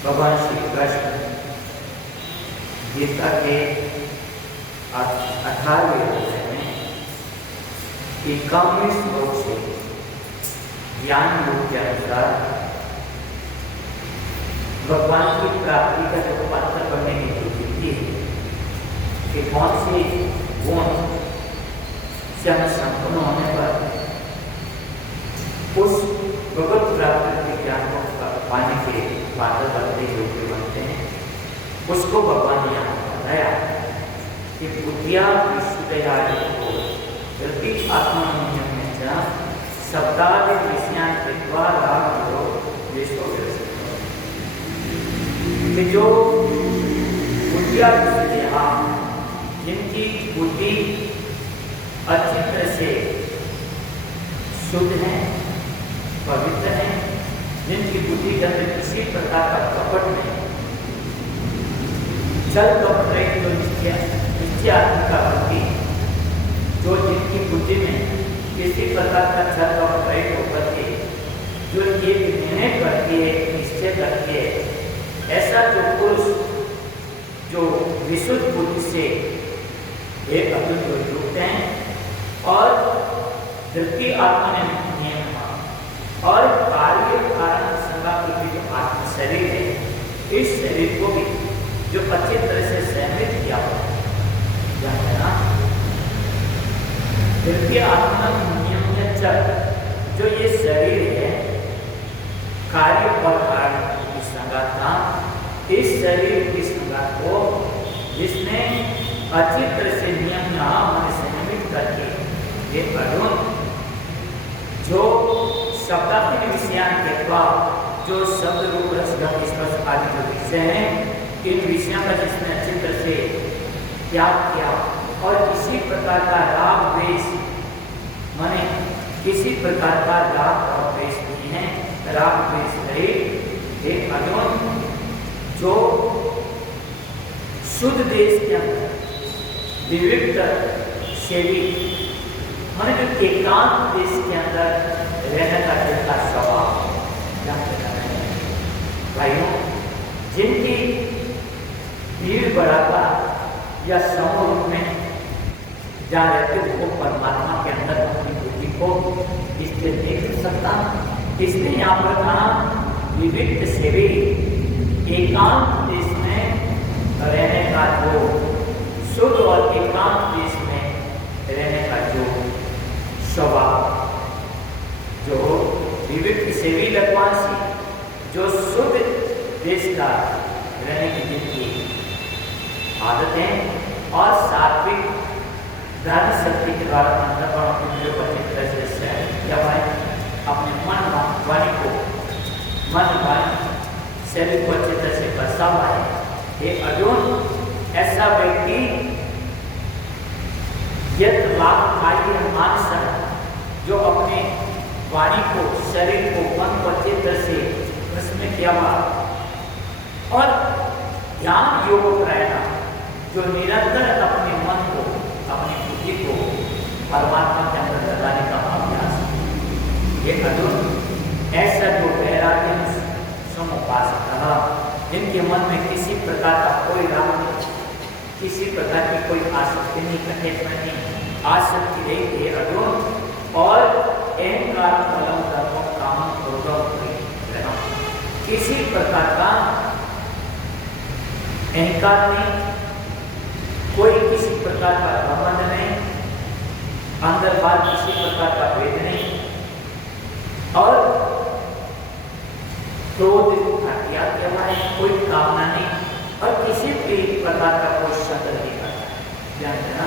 भगवान श्री कृष्ण गीता के 18वें अध्याय में 51वें श्लोक से ज्ञान योग के अनुसार भगवान की प्राप्ति का जो पात्र बनने की जो विधि है कि कौन से गुण से हम संपन्न होने पर उस भगवत प्राप्ति के ज्ञान को पाने के पात्र बनते योग्य बनते हैं, उसको भगवान ने यहाँ बताया कि बुद्धिया विशुद्धया को वृत्ति आत्मनियम में शब्दादि विषयान के द्वारा कि जो बुद्धिया विशुद्धया जिनकी बुद्धि अच्छी तरह से शुद्ध है, पवित्र है, जिनकी बुद्धि के अंदर किसी प्रकार का कपट नहीं, चल कपट रही तो निश्चय आत्मिका भक्ति, जो जिनकी बुद्धि में किसी प्रकार का चल कपट रही होकर के जो ये निर्णय करती है, निश्चय करती है, ऐसा जो पुरुष जो विशुद्ध बुद्धि से एक अद्भुत युक्त हैं और धरती आत्मा ने नियम और कार्य कारण संघात जो आत्म शरीर है, इस शरीर को भी जो अच्छी तरह से सहमित किया हुआ है ना, धरती आत्मा नियम जो ये शरीर है कार्य और कारण की संघात था, इस शरीर की संघात को जिसने अच्छी तरह से नियम सहमित करके ये अर्जुन जो शब्दात्मक विषयान के द्वारा जो शब्द रूप रसगंध स्पर्श आदि जो विषय हैं, इन विषयों का जिसने अच्छी तरह से त्याग किया और किसी प्रकार का राग द्वेष माने किसी प्रकार का राग और द्वेष नहीं है, राग द्वेष रहित एक अर्जुन जो शुद्ध देश के अंदर विविध सेवी माने जो एकांत देश के अंदर रहने का जिनका स्वभाव भाइयों, जिनकी भीड़ बढ़ाता या समूह रूप में जहाँ रहते वो परमात्मा के अंदर अपनी बुद्धि को इसलिए देख सकता, इसलिए यहाँ पर कहा विविध सेवी एकांत देश में रहने का जो शुद्ध और एकांत देश में रहने का जो स्वभाव, जो विविध सेवी लक्ष्वांसी जो शुद्ध देश का रहने की जिनकी आदतें और सात्विक धर्म शक्ति के द्वारा अपने मन वाणी को शरीर को अच्छी तरह से बसा हुआ है। ये अर्जुन ऐसा व्यक्ति यद लाभ मानस जो अपने वाणी को शरीर को मन को अच्छी तरह से उसमें किया हुआ और ध्यान योग प्राणायाम जो निरंतर अपने मन को अपनी बुद्धि को परमात्मा के अंदर लगाने का अभ्यास ये अर्जुन ऐसा जो वैराग्य समुपासकः, जिनके मन में किसी प्रकार का कोई राग नहीं, किसी प्रकार की कोई आसक्ति नहीं, अटैचमेंट नहीं, आसक्ति नहीं है अर्जुन, और अहंकार फलम धर्म काम क्रोधम किसी प्रकार का अहंकार नहीं, कोई किसी प्रकार का घमंड नहीं, अंदर बाहर किसी प्रकार का भेद नहीं, और क्रोध हटिया के हमारे कोई कामना नहीं, और किसी भी प्रकार का कोई संग्रह नहीं करता। ध्यान देना,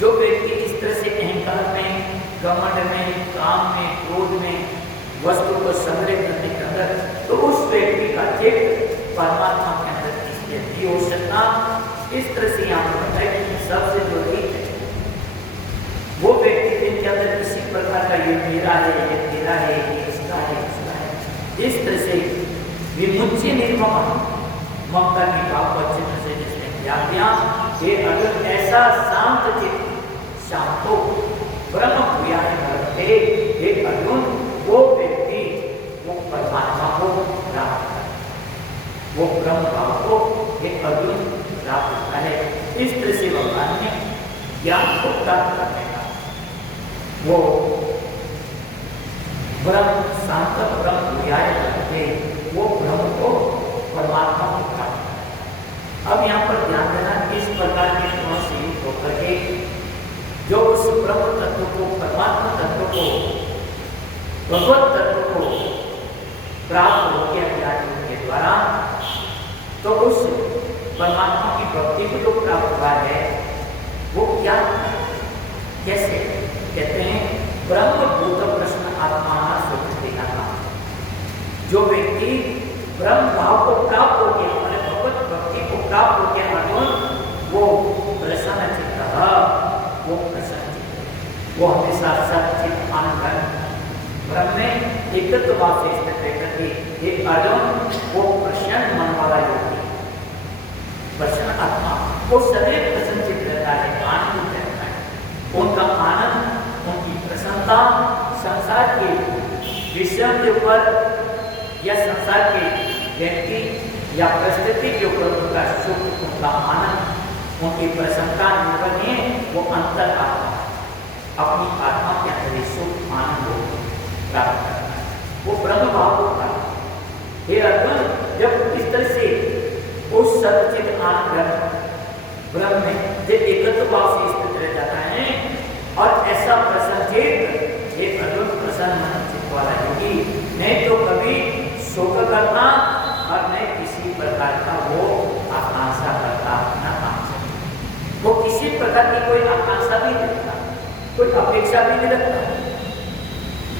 जो व्यक्ति इस तरह से अहंकार में, घमंड में, काम में, क्रोध में, वस्तु को संग्रह करने के अंदर, तो उस व्यक्ति का चित्त परमात्मा के अंदर इसलिए नहीं हो सकता। इस तरह से यहाँ पर बताया कि सबसे जो ठीक है वो व्यक्ति जिनके अंदर किसी प्रकार का ये मेरा है, ये तेरा है, ये इसका है, इसका है, इस तरह से विमुच्य निर्मम ममता की भाव चिन्ह से जिसने ज्ञान दिया, ये अगर ऐसा शांत चित्त शांत हो ब्रह्म भूया है, हे अर्जुन, वो व्यक्ति वो परमात्मा को प्राप्त करता है, वो ब्रह्म भाव को ये अर्जुन प्राप्त करता है। इस तरह से भगवान ने ज्ञान को प्राप्त करने का वो ब्रह्म शांत ब्रह्म न्याय करके वो ब्रह्म को परमात्मा को प्राप्त करता है। अब यहाँ पर ध्यान देना, इस प्रकार के गुणों से युक्त होकर के जो उस ब्रह्म तत्व को, परमात्मा तत्व को, भगवत तत्व को प्राप्त हो गया ज्ञान के द्वारा, तो उस परमात्मा की भक्ति को जो प्राप्त हुआ है वो क्या, कैसे कहते हैं, ब्रह्म भूत प्रश्न आत्मा सुख देना था। जो व्यक्ति ब्रह्म भाव को प्राप्त हो गया, मैंने भगवत भक्ति को प्राप्त हो गया अर्जुन, वो प्रसन्न चित्त, वो प्रसन्न चित्त, वो हमेशा सचित आनंद ब्रह्म में एकत्व भाव से स्थित रहकर के एक अर्जुन वो प्रसन्न मन वाला योगी, प्रसन्न आत्मा, वो सदैव प्रसन्नचित रहता है, आनंदित रहता है। उनका आनंद, उनकी प्रसन्नता संसार के विषयों के ऊपर या संसार के व्यक्ति या परिस्थिति के ऊपर उनका सुख, उनका आनंद, उनकी प्रसन्नता निर्भर नहीं है, वो अंतर आत्मा, अपनी आत्मा के अंदर सुख आनंद हो प्राप्त करता है, वो ब्रह्म भाव को प्राप्त। हे अर्जुन, जब इस तरह से उस सचित आनंद ब्रह्म में जब एकत्व भाव से स्थित रह जाता है और ऐसा प्रसन्नचित, ये अर्जुन प्रसन्न मन चित्त वाला योगी, नहीं तो कभी शोक करना और नहीं किसी प्रकार का वो आकांक्षा करता अपना काम से, वो किसी प्रकार की कोई आकांक्षा भी नहीं रखता, कोई अपेक्षा भी नहीं रखता,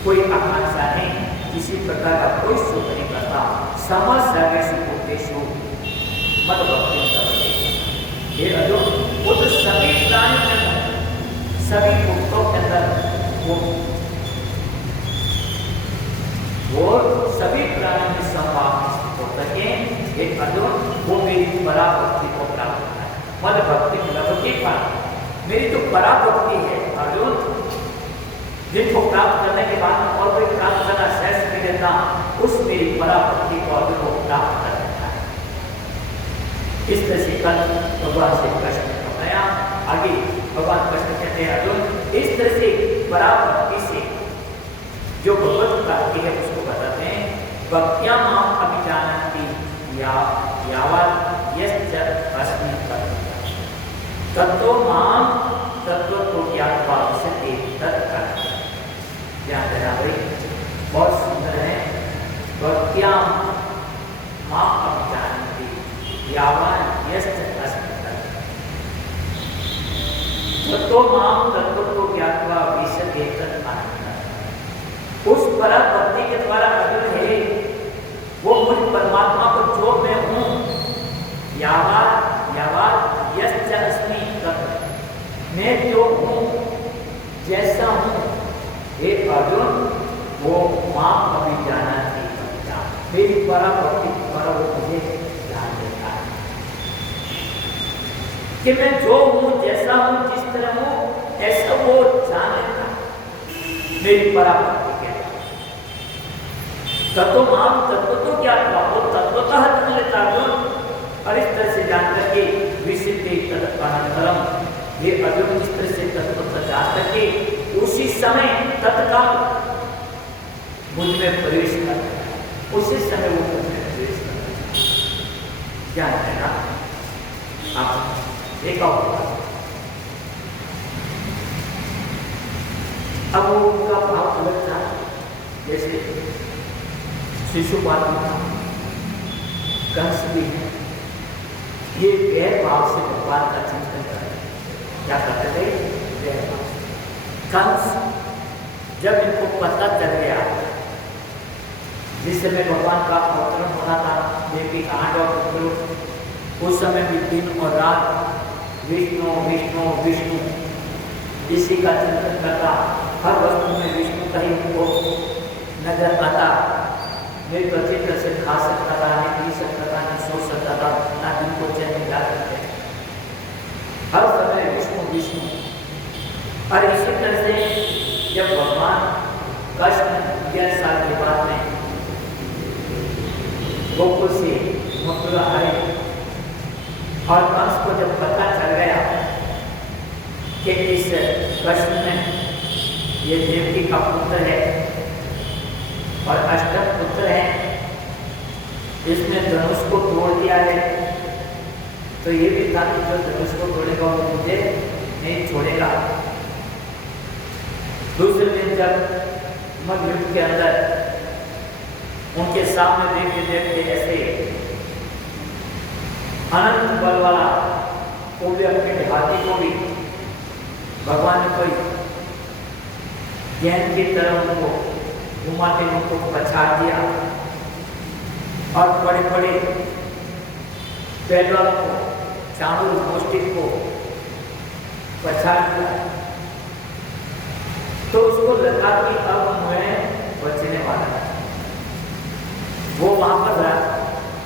कोई आकांक्षा नहीं, किसी प्रकार का कोई सुख नहीं करता। समझ सर्वेषु भूतेषु मद भक्ति करते। ये अर्जुन, वो तो सभी प्राणियों के अंदर, सभी भूतों के अंदर वो सभी प्राणियों में समभाव होकर के एक अर्जुन वो मेरी पराभक्ति को प्राप्त करता है। मद भक्ति लभते पार, मेरी तो पराभक्ति है अर्जुन, जिनको प्राप्त करने के बाद और कोई प्राप्त करना शेष नहीं देता, उस मेरी पराभक्ति को अर्जुन को प्राप्त कर देता है। इस तरह से कल भगवान से कृष्ण बताया, आगे भगवान कृष्ण कहते हैं अर्जुन, इस तरह से पराभक्ति से जो भगवत प्राप्ति है उसको बताते हैं, भक्त्या माम अभिजानन्ति यावत् यश्च अस्मि तत्तो माम तत्त्वतो ज्ञात्वा विशति तत्। ध्यान देना भाई, बहुत सुंदर है। भक्त्या माम अभिजानन्ति यावत् यश्च अस्मि तत्तो माम तत्त्वतो ज्ञात्वा विशति तत्। उस पराभक्ति के द्वारा अर्जुन है वो मुझ परमात्मा को जो मैं हूँ, यावत् यश्च अस्मि तत्, मैं जो हूँ, जैसा हूँ, हे अर्जुन, वो मां अभिजानन्ति, मेरी पराभक्ति द्वारा वो मुझे जान लेता है कि मैं जो हूँ, जैसा हूँ, जिस तरह हूँ, ऐसा वो जान लेता है मेरी पराभक्ति के। तत्व माम तत्व तो क्या हुआ, वो तत्वतः जन्म लेता अर्जुन। और इस तरह से जान करके विसिद्धि तदनंतरम, ये अर्जुन इस तरह से तत्वतः जान करके उसी समय तत्काल मुझ में प्रवेश कर, उसी समय वो मुझ में प्रवेश कर। क्या है ना, आप एक और अब वो उनका भाव अलग था। जैसे शिशुपाल था, कंस भी है, ये गैर भाव से भगवान का चिंतन कर रहे। क्या करते थे? गैर भाव। कंस जब इनको पता चल गया, जिस समय भगवान का अवतरण होना था, देवी का 8 पुत्र, उस समय भी दिन और रात विष्णु विष्णु विष्णु इसी का चिंतन करता, हर वस्तु में विष्णु का ही उनको नजर आता। नहीं तो अच्छी तरह से खा सकता था, नहीं पी सकता था, नहीं सो सकता था, ना दिन को चैन में जा सकते, हर समय विष्णु विष्णु। और इसी तरह से जब भगवान कृष्ण 11 साल के बाद में गोकुल से मथुरा आए, और कंस को जब पता चल गया कि इस कृष्ण में ये देवकी का पुत्र है और अष्टम पुत्र है, इसने धनुष को तोड़ दिया है, तो ये भी था कि जो धनुष को तोड़ेगा वो मुझे नहीं छोड़ेगा। दूसरे दिन जब मध्ययुग के अंदर उनके सामने देखते देखते ऐसे अनंत बल वाला को भी, अपने हाथी को भी भगवान ने कोई ज्ञान की तरह उनको घुमाते उनको पछाड़ दिया, और बड़े बड़े पहलवानों को, चाणूर मुष्टिक को पछाड़ दिया। तो उसको लगा कि अब मैं बचने वाला है। वो वहां पर रहा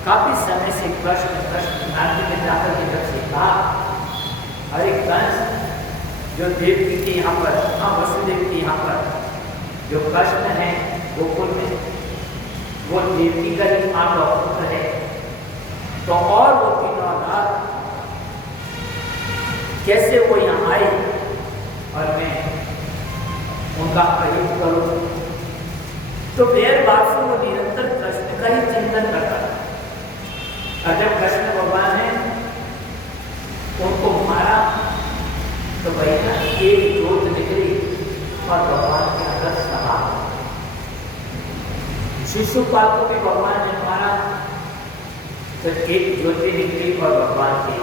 काफी समय से, कृष्ण नाट्य में जाकर के जब से कहा, अरे कंस, जो देवकी के यहाँ पर, हाँ वसुदेव के यहाँ पर जो कृष्ण है गोकुल में, वो देवकी का ही पुत्र है, तो और वो तीनों रात कैसे वो यहाँ आए और मैं उनका प्रयोग करूं। तो देर बाद से वो निरंतर कृष्ण का ही चिंतन करता था। और जब कृष्ण भगवान ने उनको मारा तो भाई ना एक जोत निकली और भगवान के अंदर समा। शिशुपाल को भी भगवान ने मारा तो एक ज्योति निकली और भगवान के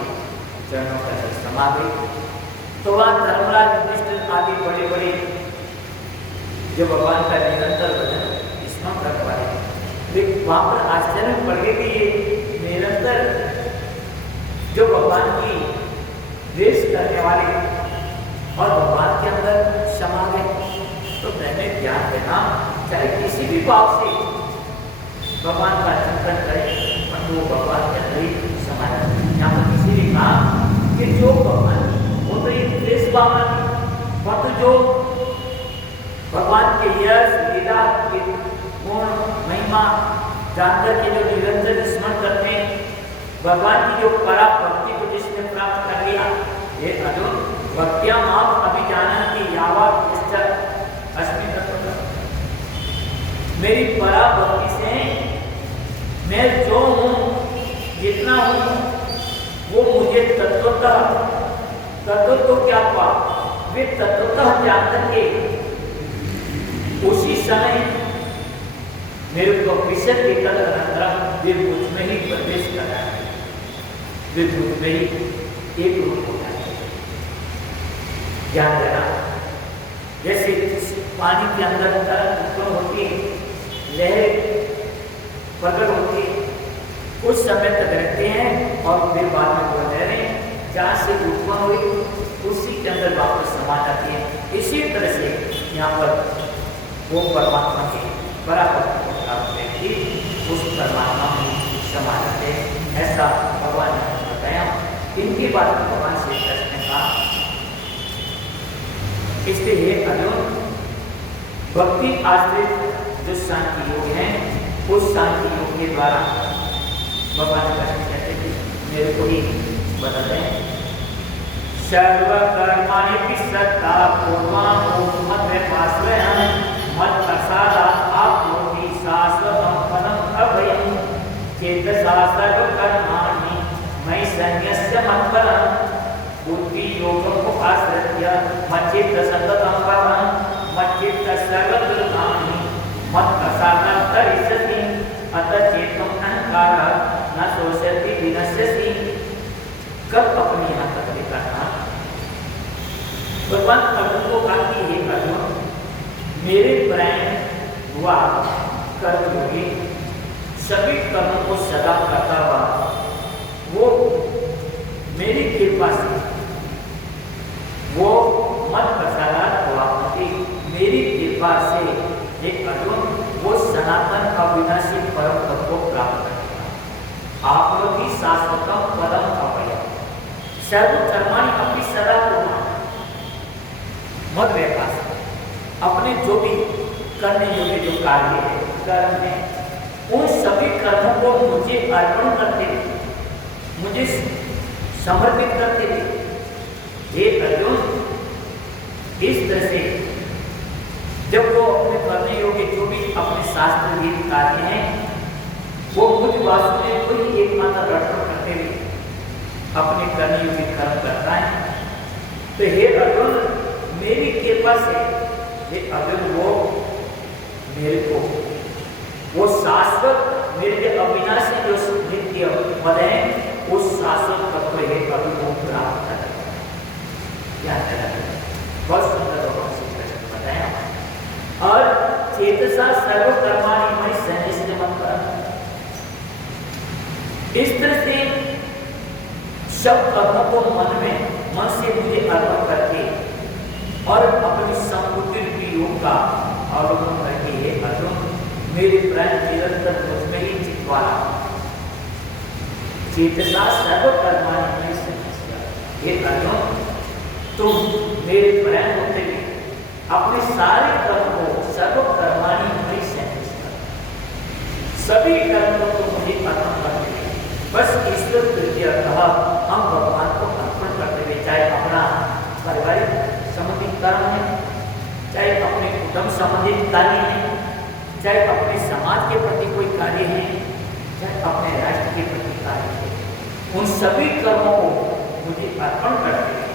चरणों के अंदर समा गई। तो वह धर्मराज युधिष्ठिर आदि बड़े बड़े जो भगवान का निरंतर भजन स्मरण कर पाए, वे वहां पर आश्चर्य में पड़ गए कि ये निरंतर जो भगवान की द्वेष करने वाले और भगवान के अंदर समा गए। तो मैंने ज्ञान देना, चाहे किसी भी भाव से भगवान का चिंतन करें, पर वो भगवान के अंदर ही समा जाए। यहाँ पर किसी भी कहा कि जो भगवान वो तो एक द्वेष भावना थी, परंतु जो भगवान के यश लीला के गुण महिमा जानकर के जो निरंतर स्मरण करते हैं, भगवान की जो परा भक्ति को जिसने प्राप्त कर लिया, ये अर्जुन भक्तिया माम अभिजानन की यावा अस्मि तत्व, मेरी परा भक्ति से मैं जो हूँ, जितना हूँ, वो मुझे तत्वतः, तत्व तो क्या हुआ, वे तत्वतः जान करके उसी समय मेरे को विषय के तदनंतर वे मुझ में ही प्रवेश कर रहा है, वे मुझ में ही एक रूप हो जाए। ध्यान देना, जैसे पानी के अंदर तरंग उत्पन्न होती है, लहरें प्रकट होती है, कुछ समय तक रहते हैं और फिर बाद में वो लहरें जहाँ से उत्पन्न हुई उसी के अंदर वापस समा जाती है। इसी तरह से यहाँ पर वो परमात्मा के बराबर व्यक्ति उस परमात्मा में समा जाते हैं, ऐसा भगवान ने बताया। इनकी बात भगवान श्री कृष्ण ने कहा, इसलिए हे अर्जुन, भक्ति आश्रित जो शांति योग हैं उस शांति योग के द्वारा भगवान कृष्ण कहते थे मेरे को ही बता दें सर्वकर्माणि सत्ता पूर्वां मद्व्यपाश्रयं मत्प्रसादात् आप्नोति शाश्वतं पदम् अभयं चेतसा सर्वकर्माणि मयि सन्न्यस्य मत्परं बुद्धियोगम् उपाश्रित्य मच्चित्त सततं पदं मच्चित्त सर्वदुर्गाणि मत्प्रसादात् तरिष्यति अतः चेतम् अहंकारः न शोष्यति विनश्यति। कब अपने यहाँ तक करना भगवान अर्जुन को कहा कि हे अर्जुन मेरे प्राण हुआ कर्मयोगी सभी कर्मों को सदा करता हुआ वो मेरी कृपा से वो मत प्रसादात हुआ मेरी कृपा से हे अर्जुन वो सनातन अविनाशी परम पद को प्राप्त करेगा। आप लोग ही शाश्वतम पदम अभय सर्वकर्माणि अपनी सदा पूर्ण मत व्यापार अपने जो भी करने योग्य जो कार्य है कर्म है उन सभी कर्मों को मुझे अर्पण करते थे मुझे समर्पित करते थे। हे अर्जुन इस तरह से जब वो अपने करने योग्य जो भी अपने शास्त्र विहित कार्य हैं वो मुझ वासुदेव को ही एकमात्र अर्पण करते हुए अपने करने योग्य कर्म करता है। तो हे अर्जुन मेरी कृपा से हे अर्जुन वो मेरे को वो शाश्वत मेरे लिए अविनाशी जो नित्य पद है उस शाश्वत पद को हे अर्जुन को प्राप्त कर क्या बहुत सुंदर बताया। और चेतसा सर्वकर्माणि मयि सन्निष्ठ मत्परम् इस तरह से सब कर्मों को मन से मुझे अर्पण करके और अपनी संबुद्धि रूपी योग का अवलोकन करके हे अर्जुन मेरे प्राण निरंतर मुझमें ही चित्त वाला चेतसा सर्वकर्माणि मयि सन्निष्ठ। हे अर्जुन तुम मेरे प्राण होते हुए अपने सारे कर्म को सर्वकर्माणि मयि सन्निष्ठ सभी कर्मों को मुझे अर्पण करते हुए बस ईश्वर तृतीय कहा हम भगवान को अर्पण करते हुए चाहे अपना पारिवारिक संबंधित कर्म है चाहे अपने कुटुंब संबंधित कार्य है चाहे अपने समाज के प्रति कोई कार्य है चाहे अपने राष्ट्र के प्रति कार्य है उन सभी कर्मों को मुझे अर्पण करते हुए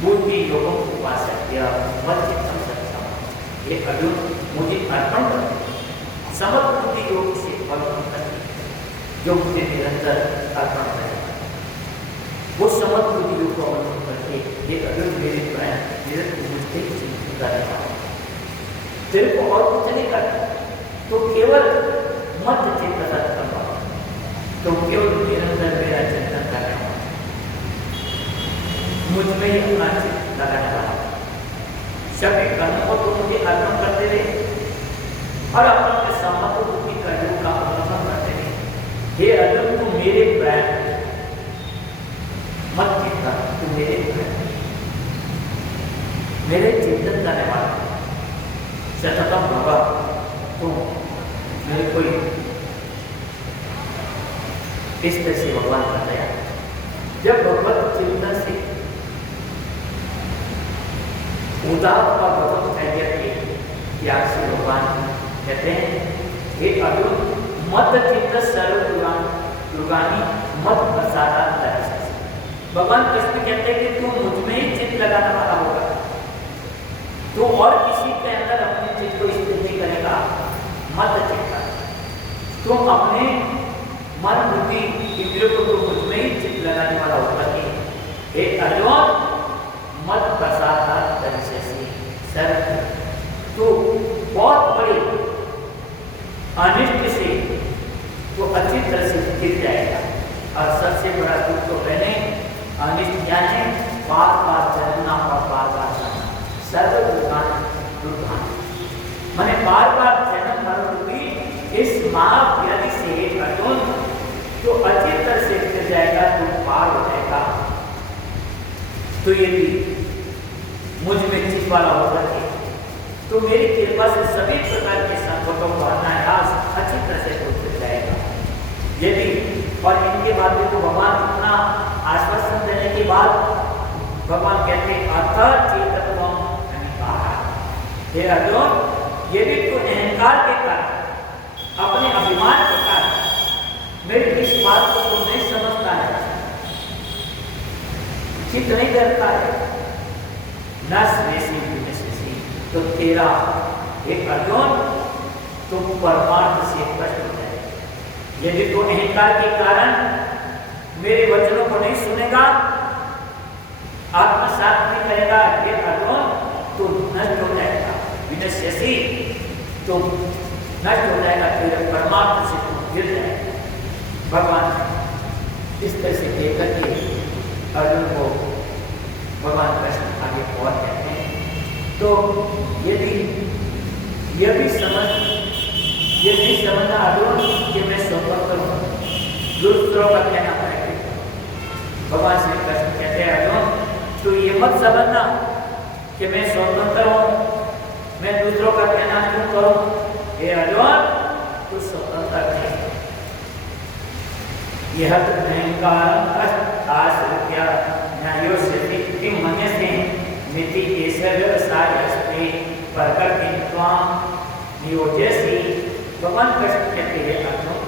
बुद्धि योगम उपास्य मच्चित्तम सत्सम ये अर्जुन मुझे अर्पण करते समर्थ बुद्धि योग से अवलोकन करते जो मुझे निरंतर अर्पण करेगा वो समर्थ बुद्धि योग को अवलोकन करके ये अर्जुन मेरे प्राण निरंतर मुझसे ही चिंतन करेगा। तेरे को और कुछ नहीं करना तो केवल मत चित्त सत्संग तो केवल निरंतर मेरा चिंतन करना मुझ में ही अपना चित्त लगाने वाला सभी कर्मों को तो मुझे अर्पण करते रहे और अपने समर्थ बुद्धि का योग का अवलोकन करते रहे। हे अर्जुन तू मेरे प्राण मत चिंता तू मेरे प्राण मेरे चिंतन करने वाला सततम होगा तो मेरे कोई इस तरह से भगवान बताया जब भगवत चिंतन से उदार का भगवत कैरियर के त्याग से भगवान कहते हैं हे अर्जुन मत चित्त सर्व दुर्गानी मत प्रसादात तरिष्यसि। भगवान कृष्ण कहते हैं कि तू मुझ में ही चित्त लगाने वाला होगा तू और किसी के अंदर अपने चित्त को स्थिर नहीं करेगा। मत चित्त तुम अपने मन बुद्धि इंद्रियों को तुम मुझ में ही चित्त लगाने वाला होगा कि हे अर्जुन मत प्रसादात तरिष्यसि सर्व तू बहुत बड़ी अनिष्ट से तो अच्छी तरह से गिर जाएगा। और सबसे बड़ा दुख तो पहले अनिष्ट क्या है बार बार जन्मना और बार बार जन्मना सर्व दुर्भान मैंने बार बार जन्म मरण रूपी इस महाव्याधि से अर्जुन तो अच्छी तरह से गिर जाएगा तो पार हो जाएगा। तो यदि मुझ में चित्त वाला हो सके तो मेरी कृपा से सभी प्रकार के संकटों को अनायास अच्छी भगवान कहते हैं अथ चेतत्वम अहंकार। हे अर्जुन, यदि तू अहंकार के कारण, अपने अभिमान के कारण मेरी इस बात को तू नहीं समझता है, चित्त नहीं करता है, न स्वेसी तो तेरा एक अर्जुन तुम परमार्थ से भ्रष्ट हो जाए। यदि तू अहंकार के कारण मेरे वचनों को नहीं सुनेगा, आत्मसात नहीं करेगा, ये अर्जुन तो नष्ट हो जाएगा। विनश्यसि, तुम नष्ट हो जाएगा, तेरे परमार्थ से तुम गिर जाएगा। भगवान इस तरह से कहकर के अर्जुन को भगवान कृष्ण आगे और कहते हैं। तो यदि ये नहीं समझना अर्जुन कि मैं स्वतंत्र हूँ, दूसरों का कहना पड़ेगा। भगवान श्री कृष्ण कहते हैं अर्जुन, तो ये मत समझना कि मैं स्वतंत्र हूँ, मैं दूसरों का कहना क्यों करूँ। हे अर्जुन, तू स्वतंत्र नहीं। यह अहंकार आश्रित्य न्यायोस्यति किं मन्यसे मिति एष व्यवसायस्ते प्रकृतिं त्वां नियोजयसि। भगवान कृष्ण कहते हैं अर्जुन,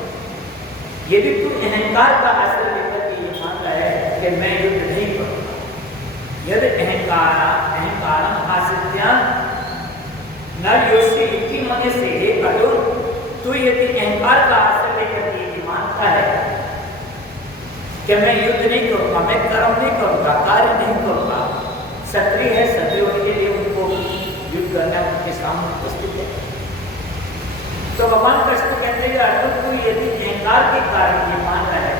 यदि तू अहंकार का आश्रय लेकर के ये मानता है कि मैं युद्ध नहीं करूँगा, यदि अहंकारम आश्रित्य न्यायोस्यति किं मन्यसे, हे अर्जुन, तू यदि अहंकार का आश्रय लेकर के ये मानता है कि मैं युद्ध नहीं करूंगा, मैं कर्म नहीं करूंगा, कार्य नहीं करूंगा, क्षत्रिय है, क्षत्रियों के लिए उनको युद्ध करना उनके सामने उपस्थित है। तो भगवान कृष्ण कहते हैं अर्जुन, तू यदि अहंकार के कारण ये मान रहा है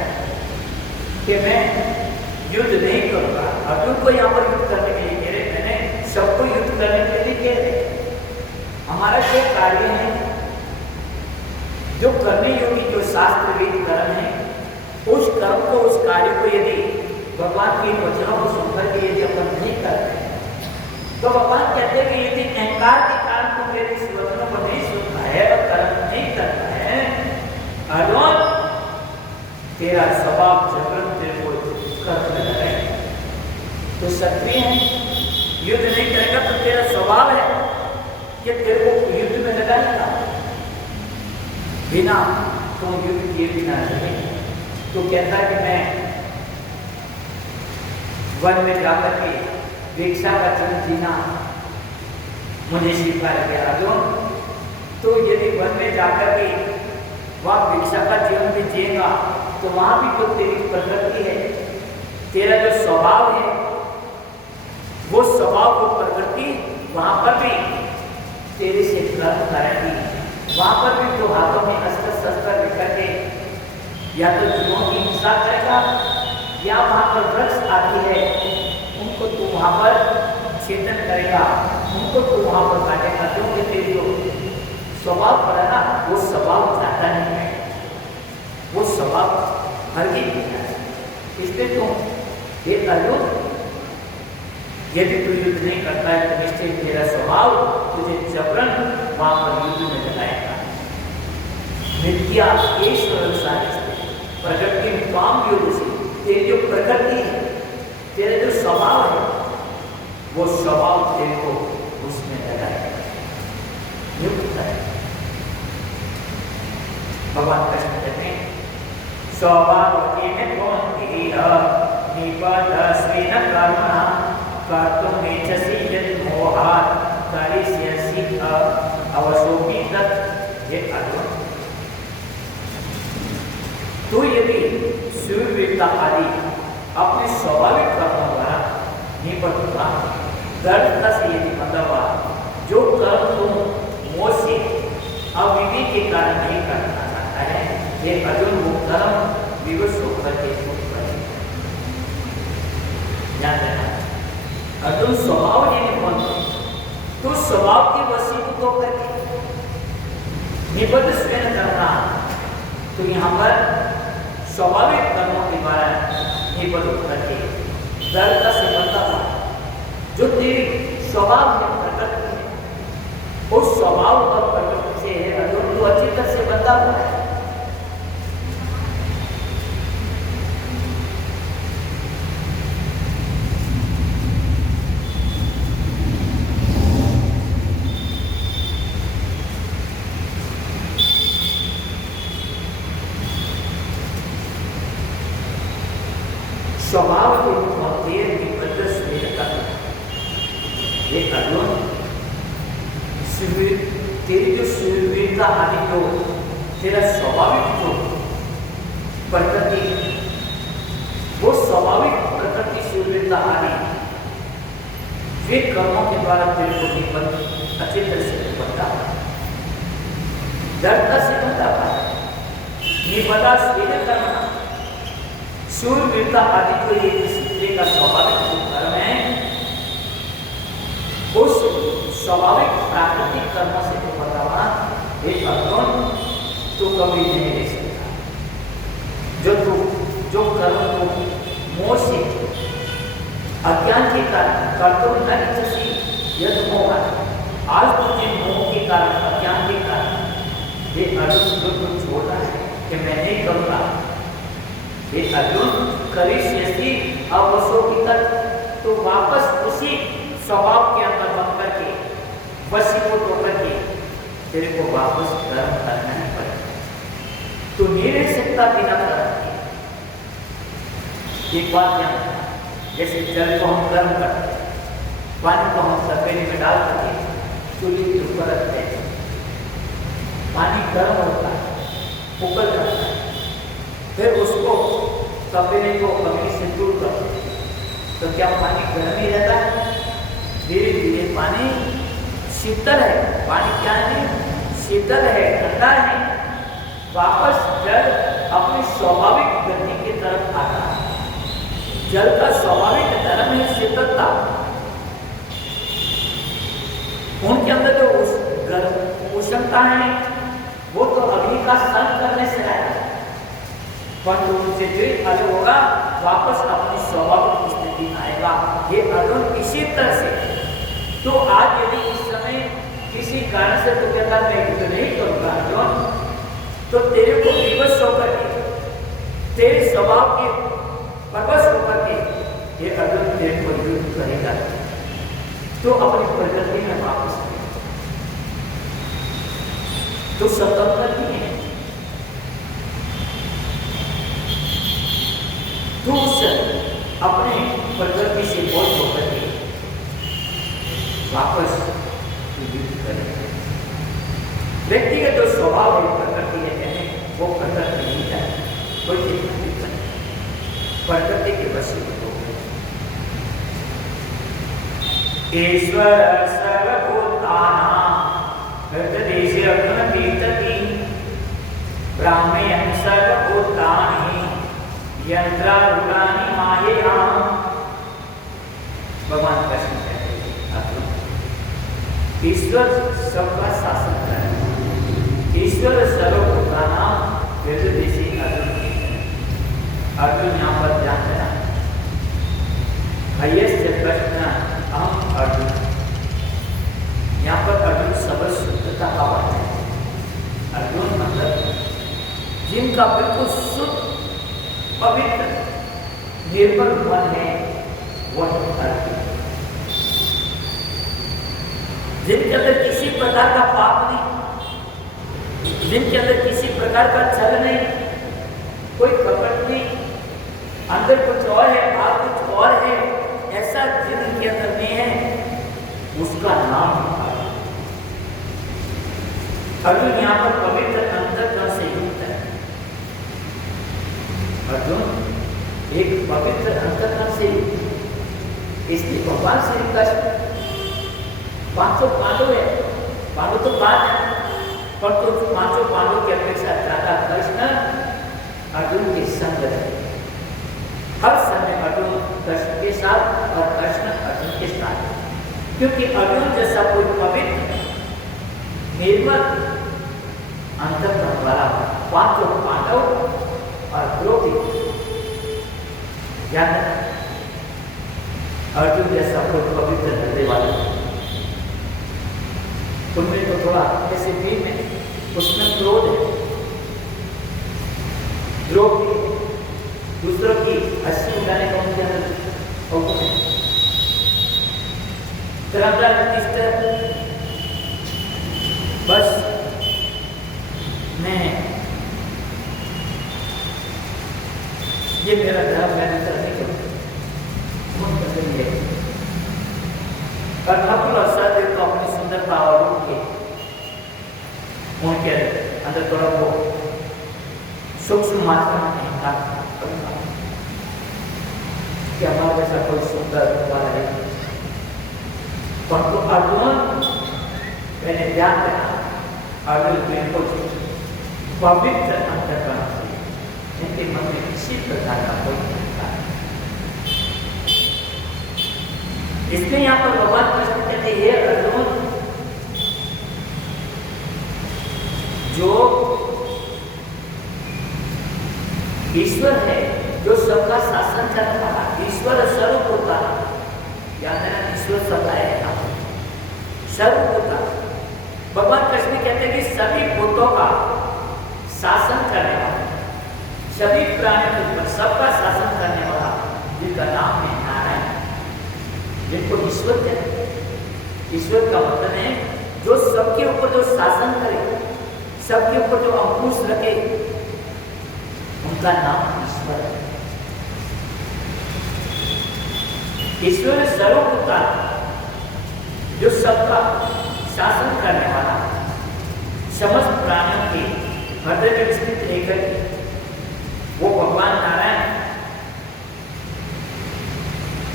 कि मैं युद्ध नहीं करूंगा, अर्जुन को यहाँ पर युद्ध करने के लिए कह रहे, मैंने सबको युद्ध करने के लिए कह रहे। हमारा जो कार्य है, जो करने योग्य जो शास्त्र वेद कर्म है, उस कर्म को, उस कार्य को यदि भगवान के वचनों को सुनकर के यदि अपन नहीं करते, तो भगवान कहते हैं कि यदि अहंकार के कारण तुम मेरे इस वचनों को नहीं सुनता है और कर्म नहीं करता है, अर्जुन, तेरा स्वभाव जबरन तेरे को कर्म में लगाएगा। तो क्षत्रिय है, युद्ध नहीं करेगा तो तेरा स्वभाव है कि तेरे को युद्ध में लगाएगा। बिना तुम युद्ध किए बिना रहेगा। तो कहता है कि मैं वन में जाकर के भिक्षा का जीवन जीना मुझे स्वीकार किया अर्जुन। तो यदि वन में जाकर के वह भिक्षा का जीवन भी जिएगा तो वहां भी तो तेरी प्रकृति है, तेरा जो स्वभाव है, वो स्वभाव को प्रकृति वहां पर भी तेरे से कर्म करेगी। वहां पर भी तो हाथों में अस्त्र शस्त्र लेकर के या तो जीवों की हिंसा करेगा, या वहां पर वृक्ष आती है उनको तू वहां पर छेदन करेगा, उनको तू वहां पर काटेगा, क्योंकि तेरी जो स्वभाव पड़ा ना, वो स्वभाव जाता नहीं है, वो स्वभाव हरगिज नहीं है। इसलिए तुम ये अर्जुन, यदि तू युद्ध नहीं करता है तो निश्चय तेरा स्वभाव तुझे जबरन वहां पर युद्ध में लगाएगा। मिथ्या ईश्वर प्रकृति काम युद्ध से, तेरी जो प्रकृति है, तेरा जो स्वभाव है, वो स्वभाव तेरे को उसमें लगाएगा, युक्त करेगा। भगवान कृष्ण कहते हैं स्वभाव निपदस्वेन कर्मणा कर्तुम् इच्छसि यत् मोहात् करिष्यसि अवशोऽपि तत्। हे अर्जुन, तो यदि सूर्यवीरता आदि अपने स्वाभाविक कर्मों द्वारा निपटता दृढ़ता से यदि मतलब जो कर्म तुम मोह से अविवेक के कारण नहीं करना चाहता है, ये अर्जुन वो कर्म विवश होकर के ध्यान देना। अर्जुन स्वभाव ये निपट, तो स्वभाव के वशीभूत होकर के निबद्ध स्वयं करना, तो यहाँ पर स्वाभाविक कर्मों के द्वारा निबद्ध होकर के दृढ़ता से बनता हुआ जो तेरी स्वभाव में प्रकृति है, उस स्वभाव और प्रकृति से है अर्जुन तो अच्छी तरह से बंधा हुआ है। शूरवीरता आदि जो तेरा स्वाभाविक जो प्रकृति, वो स्वाभाविक प्रकृति शूरवीरता आदि वे कर्मों के द्वारा तेरे को निबंध अच्छी तरह से निबंधा दृढ़ता से बंधा पाए निबंधा स्वीकार करना शूरवीरता आदि को ये स्त्री का स्वाभाविक जो कर्म है, उस स्वाभाविक प्राकृतिक कर्म से तो बतावा ये अर्जुन तू कभी नहीं ले सकता। जो कर्म को मोह से अज्ञान के कारण कर्तव्य न इच्छसी यद मोह, आज तुझे मोह के कारण अज्ञान के कारण ये अर्जुन जो तू छोड़ रहा है कि मैं नहीं करूँगा, ये अर्जुन करिष्यसि अवशोभितः, तो वापस उसी स्वभाव के अंदर बन करके वशीभूत होकर के तेरे को वापस कर्म करना ही पड़ेगा। तू नहीं रह सकता बिना कर्म के। एक बात ध्यान रखना, जैसे जल को हम गर्म करते हैं, पानी को हम तपेले में डाल करके चूल्हे के ऊपर रखते हैं, पानी गर्म होता है, उबल जाता है, फिर उसको तपेले को अग्नि से दूर करते हैं, तो क्या पानी गर्म ही रहता है? धीरे धीरे पानी शीतल है, पानी क्या है? शीतल है, ठंडा है, वापस जल अपनी स्वाभाविक गति की तरफ आता है। जल का स्वाभाविक धर्म है शीतलता, उनके अंदर जो उष्णता है वो तो अग्नि का सन करने से आया, परंतु उनसे जो अलग होगा वापस अपनी स्वाभाविक स्थिति में आएगा। ये अर्जुन इसी तरह से तो आज यदि इस समय किसी कारण से तो कहता मैं युद्ध नहीं करूंगा अर्जुन, तो तेरे को विवश होकर के तेरे स्वभाव के परवश होकर के ये अर्जुन तेरे को युद्ध करेगा, तो अपनी प्रकृति में वापस तो स्वतंत्र नहीं है, तो उस अपने प्रकृति से बोध होकर के वापस युद्ध करेगा। व्यक्ति का जो स्वभाव है प्रकृति है, कहने वो प्रकृति नहीं है, कोई प्रकृति के वशीभूत हो गए। ईश्वर सर्वभूतानां हृदयेषु अर्जुन तिष्ठति, ब्राह्मणं सर्वभूतानि यन्त्रारूढानि मायया। भगवान कृष्ण कहते हैं अर्जुन, ईश्वर सबका शासन कर रहा है, ईश्वर सर्वभूतानां हृदयेषु अर्जुन यहाँ पर ध्यान देना, हयस्य प्रश्न अहम अर्जुन, यहाँ पर अर्जुन सबल शुद्धता का बात है। अर्जुन मतलब जिनका बिल्कुल शुद्ध पवित्र निर्मल मन है वह अर्जुन, जिनके अंदर किसी प्रकार का पाप नहीं, जिनके अंदर किसी प्रकार का छल नहीं, कोई कपट नहीं, अंदर कुछ और है बाहर कुछ और है, ऐसा जिनके अंदर में है उसका नाम अर्जुन। यहाँ पर पवित्र अंतःकरण से युक्त है अर्जुन, एक पवित्र अंतःकरण से युक्त। इसलिए भगवान श्री कृष्ण 500 पांडव है, पांडव तो बात है, पर तो 500 पांडव की अपेक्षा ज्यादा कृष्ण अर्जुन के संग रहे, हर समय अर्जुन कृष्ण के साथ और कृष्ण अर्जुन के साथ, क्योंकि अर्जुन जैसा कोई पवित्र निर्मल अंतःकरण वाला 500 पांडव और द्रौपदी, याद अर्जुन जैसा कोई पवित्र हृदय वाला, उनमें तो थोड़ा ऐसे भी में उसमें क्रोध है, द्रौपदी दूसरों की हंसी उड़ाने का उनके अंदर अवगुण है, बस मैं ये मेरा धर्म मैंने करने के और नकुल और सहदेव को अपनी सुंदरता और रूप के उनके अंदर थोड़ा वो सूक्ष्म मात्रा में अहंकार कि हमारे जैसा कोई सुंदर वाला है। परंतु अर्जुन मैंने ध्यान देना, अर्जुन में कुछ पवित्र अंतःकरण से इनके मन में किसी प्रकार का कोई अहंकार नहीं। इसलिए यहाँ पर भगवान कृष्ण कहते हैं, अर्जुन जो ईश्वर है, जो सबका शासन करने वाला, ईश्वर स्वरूप होता है, याद है ना, ईश्वर सदा है, स्वरूप होता। भगवान कृष्ण कहते हैं कि सभी भूतों का शासन करने वाला, सभी प्राणियों के ऊपर सबका शासन करने वाला, जिनका नाम है नारायण, जिनको ईश्वर कहते हैं। ईश्वर का मतलब है जो सबके ऊपर जो शासन करे, सबके ऊपर जो अंकुश रखे, उनका नाम ईश्वर है। ईश्वर स्वरूप होता है, जो सबका शासन करने वाला, समस्त प्राणियों के हृदय में स्थित रहकर वो भगवान नारायण,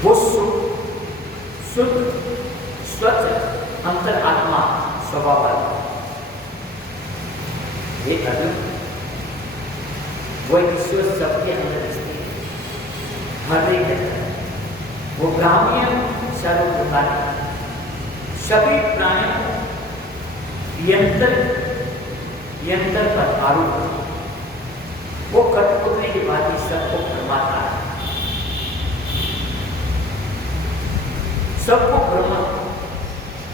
वो शुद्ध स्वच्छ अंतरात्मा स्वभाव वाला ये अर्जुन, वो ईश्वर सबके अंदर स्थित हृदय के अंदर, वो ब्राह्मण स्वरूप होता है, सभी प्राणियों यंत्र पर आरूढ़, वो कठपुतली की भांति सबको भ्रमाता है, सबको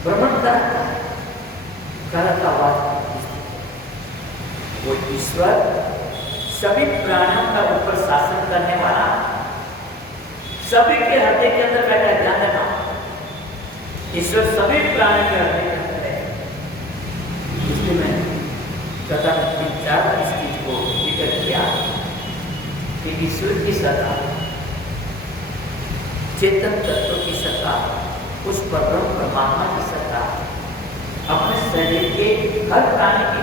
भ्रमण कराता है, कराता हुआ वो ईश्वर सभी प्राणियों का ऊपर शासन करने वाला, सभी के हृदय के अंदर बैठा है। ध्यान देना, ईश्वर सभी प्राणियों के हृदय के अंदर है। इसलिए मैं कथा विचार इस चीज को जिक्र किया कि ईश्वर की सत्ता, चेतन तत्व की सत्ता, उस परब्रह्म परमात्मा की सत्ता अपने शरीर के हर प्राणी के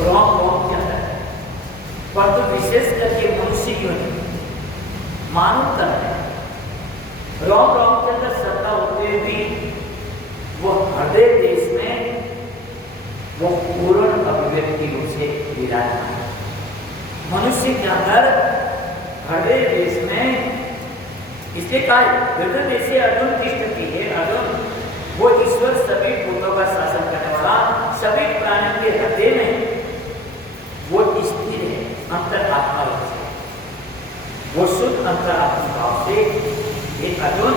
रोम के अंदर है, परंतु विशेष करके मनुष्य योनि, मानव तन है, रोम के अंदर सत्ता होते भी वो हृदय देश में वो पूर्ण अभिव्यक्ति रूप से विराजमान है। मनुष्य के अंदर हृदय देश में, इसलिए कहा हृदय देश से अर्जुन तिष्ठति है। अर्जुन वो ईश्वर सभी भूतों का शासन करने वाला, सभी प्राणियों के हृदय में वो स्थिर है अंतरात्मा से, वो शुद्ध अंतरात्मा भाव से एक अर्जुन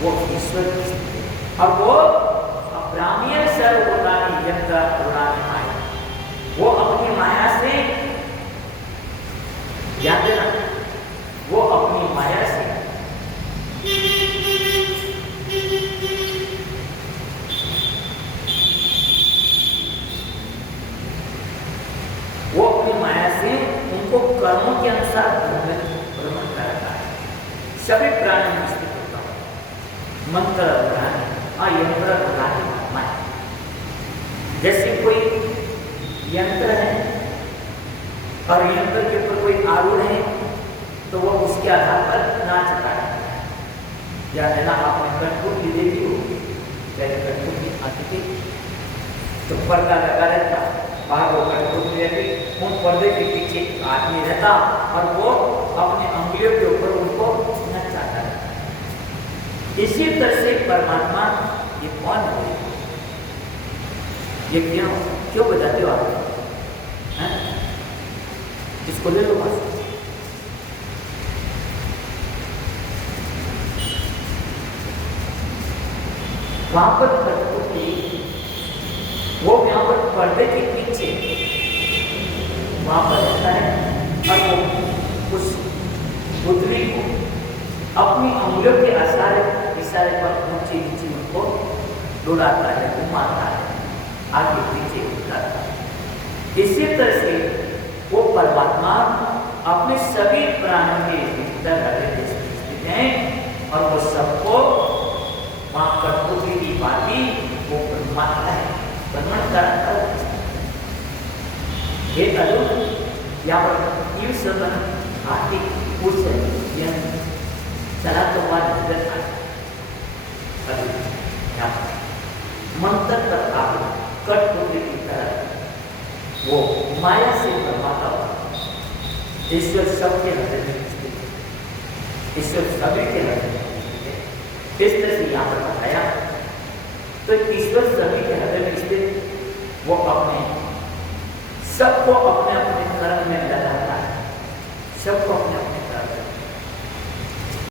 वो ईश्वर की स्थिति है। और वो ब्राह्मण सर्वभूतानि यत्र उड़ाने माया, वो अपनी माया से, याद देना, वो अपनी माया से उनको कर्मों के अनुसार भ्रमण करता है, सभी प्राणियों में स्थित होता है। मंत्र उड़ाने, यंत्र उड़ाने आत्मा है। जैसे कोई यंत्र है और यंत्र के ऊपर कोई आरूढ़ है तो वो उसके आधार पर नाचता है। या है ना, आपने कठपुतली देखी हो, पहले कठपुतली आती थी तो पर्दा लगा रहता, बाहर वो कठपुतली रहती, उन पर्दे के पीछे आदमी रहता और वो अपने अंगुलियों के ऊपर उनको नचाता रहता। इसी तरह से परमात्मा, ये कौन है, ये क्यों बताते हो आप? इसको ले लो बस। वहां पर कठपुतली, वो यहाँ पर पर्दे के पीछे वहां पर रहता है और वो उस पुतली को अपनी उंगलियों के इशारे पर ऊंची नीचे उनको डुलाता है, घुमाता है, आगे पीछे उठाता है। इसी तरह से वो परमात्मा अपने सभी प्राणों के भीतर हृदय स्थित हैं और वो सबको वहां कठपुतली की बाती वो घुमाता है, भ्रमण करता हे अजून यावर तीव्र आर्थिक पुरुष चला तो नजर मंत्र पर आप कठपुतली की तरह वो माया से भरमाता हुआ ईश्वर सबके हृदय में स्थित है, ईश्वर सभी के हृदय में स्थित है। इस तरह से यहाँ पर बताया तो ईश्वर सभी के हृदय में स्थित, वो अपने सबको अपने अपने कर्म में लगाता है, सबको अपने अपने कर्म में